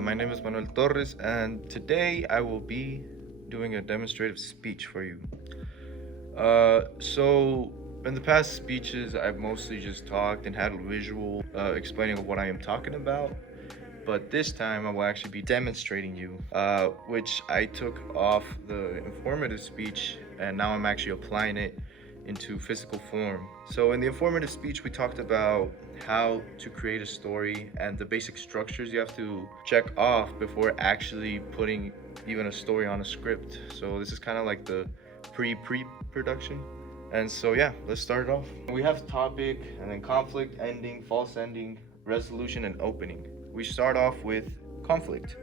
My name is Manuel Torres, and today I will be doing a demonstrative speech for you. So, in the past speeches, I've mostly just talked and had a visual explaining of what I am talking about. But this time, I will actually be demonstrating you, which I took off the informative speech, and now I'm actually applying it into physical form. So in the informative speech, we talked about how to create a story and the basic structures you have to check off before actually putting even a story on a script. So this is kind of like the pre-production. And so yeah, let's start it off. We have topic and then conflict, ending, false ending, resolution, and opening. We start off with conflict.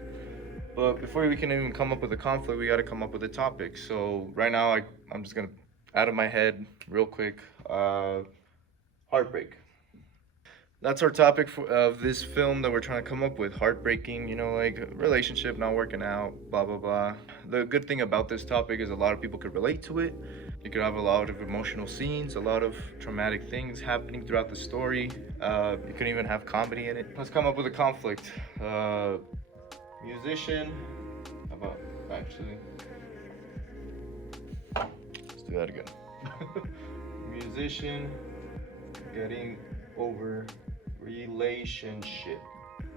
But before we can even come up with a conflict, we got to come up with a topic. So right now, I'm just gonna out of my head real quick. Heartbreak. That's our topic of this film that we're trying to come up with. Heartbreaking, like relationship not working out, blah blah blah. The good thing about this topic is a lot of people could relate to it. You could have a lot of emotional scenes, a lot of traumatic things happening throughout the story. You can even have comedy in it. Let's come up with a conflict. Musician. How about actually? Let's do that again. Musician getting over relationship.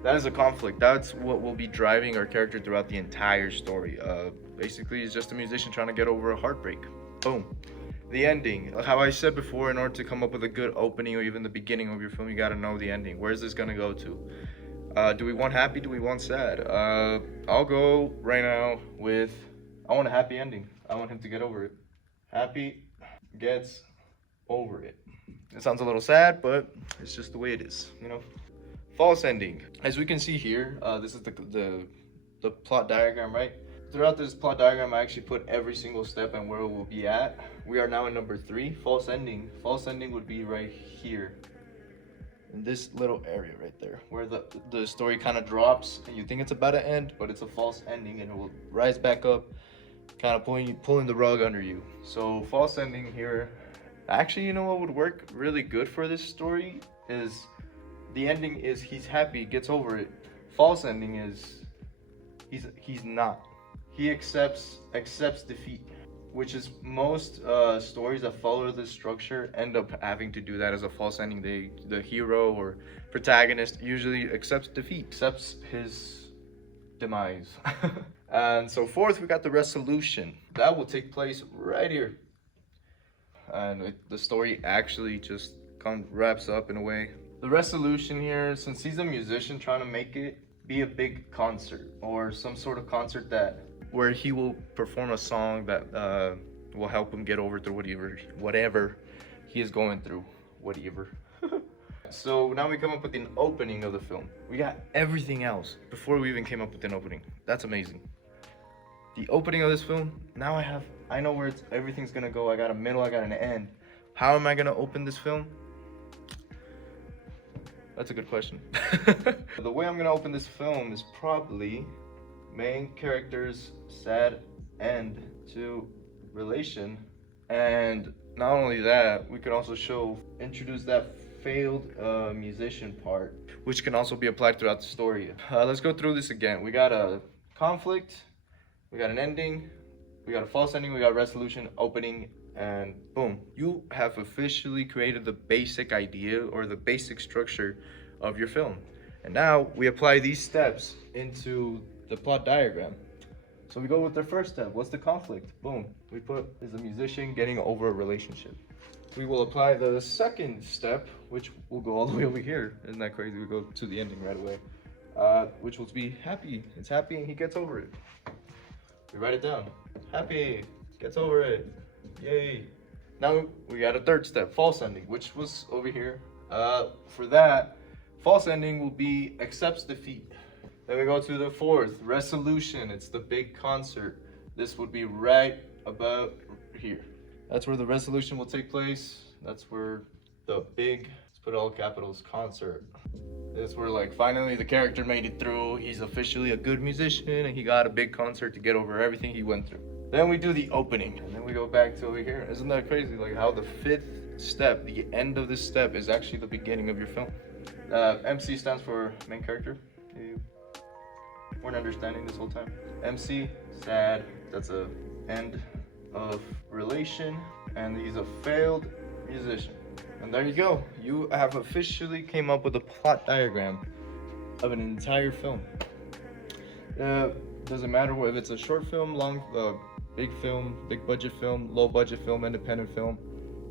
That is a conflict. That's what will be driving our character throughout the entire story. Basically, it's just a musician trying to get over a heartbreak. Boom. The ending. How I said before, in order to come up with a good opening or even the beginning of your film, you got to know the ending. Where's this gonna go to? Do we want happy? Do we want sad? I'll go right now with I want a happy ending. I want him to get over it. Happy gets over it. It sounds a little sad, but it's just the way it is, False ending. As we can see here, this is the plot diagram, right? Throughout this plot diagram, I actually put every single step and where we'll be at. We are now in number 3, false ending. False ending would be right here, in this little area right there, where the story kind of drops and you think it's about to end, but it's a false ending and it will rise back up, kind of pulling the rug under you. So false ending here. Actually, what would work really good for this story is the ending is he's happy, gets over it. False ending is he's not. He accepts defeat, which is most stories that follow this structure end up having to do that as a false ending. The hero or protagonist usually accepts defeat, accepts his demise. And so fourth, we got the resolution. That will take place right here. And the story actually just wraps up in a way. The resolution here, since he's a musician trying to make it be a big concert or some sort of concert where he will perform a song that will help him get over through whatever he is going through, whatever. So now we come up with an opening of the film. We got everything else before we even came up with an opening. That's amazing. The opening of this film, now I know where everything's gonna go. I got a middle, I got an end. How am I gonna open this film? That's a good question. The way I'm gonna open this film is probably main character's sad end to relation. And not only that, we could also introduce that failed musician part, which can also be applied throughout the story. Let's go through this again. We got a conflict, we got an ending, we got a false ending, we got resolution, opening, and boom. You have officially created the basic idea or the basic structure of your film. And now we apply these steps into the plot diagram. So we go with the first step. What's the conflict? Boom. We put is a musician getting over a relationship. We will apply the second step, which will go all the way over here. Isn't that crazy? We go to the ending right away, which will be happy. It's happy and he gets over it. We write it down. Happy, gets over it. Yay. Now we got a third step, false ending, which was over here. For that, false ending will be accepts defeat. Then we go to the fourth, resolution. It's the big concert. This would be right about here. That's where the resolution will take place. That's where the big, let's put all capitals, concert. That's where finally the character made it through. He's officially a good musician and he got a big concert to get over everything he went through. Then we do the opening and then we go back to over here. Isn't that crazy? How the fifth step, the end of this step, is actually the beginning of your film. MC stands for main character. weren't understanding this whole time. MC, sad, that's a end of relation, and he's a failed musician. And there you go. You have officially came up with a plot diagram of an entire film. Doesn't matter if it's a short film, big film, big budget film, low budget film, independent film.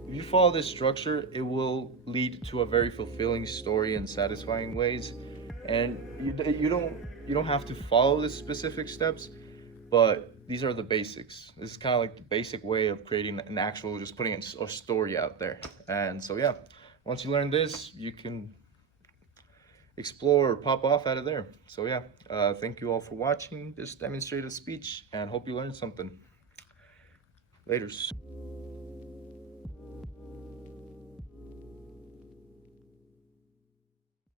If you follow this structure, it will lead to a very fulfilling story in satisfying ways. And you don't have to follow the specific steps, but these are the basics. This is kind of like the basic way of creating an actual, just putting a story out there. And so yeah, once you learn this, you can explore or pop off out of there. So yeah, thank you all for watching this demonstrative speech, and hope you learned something. Laters.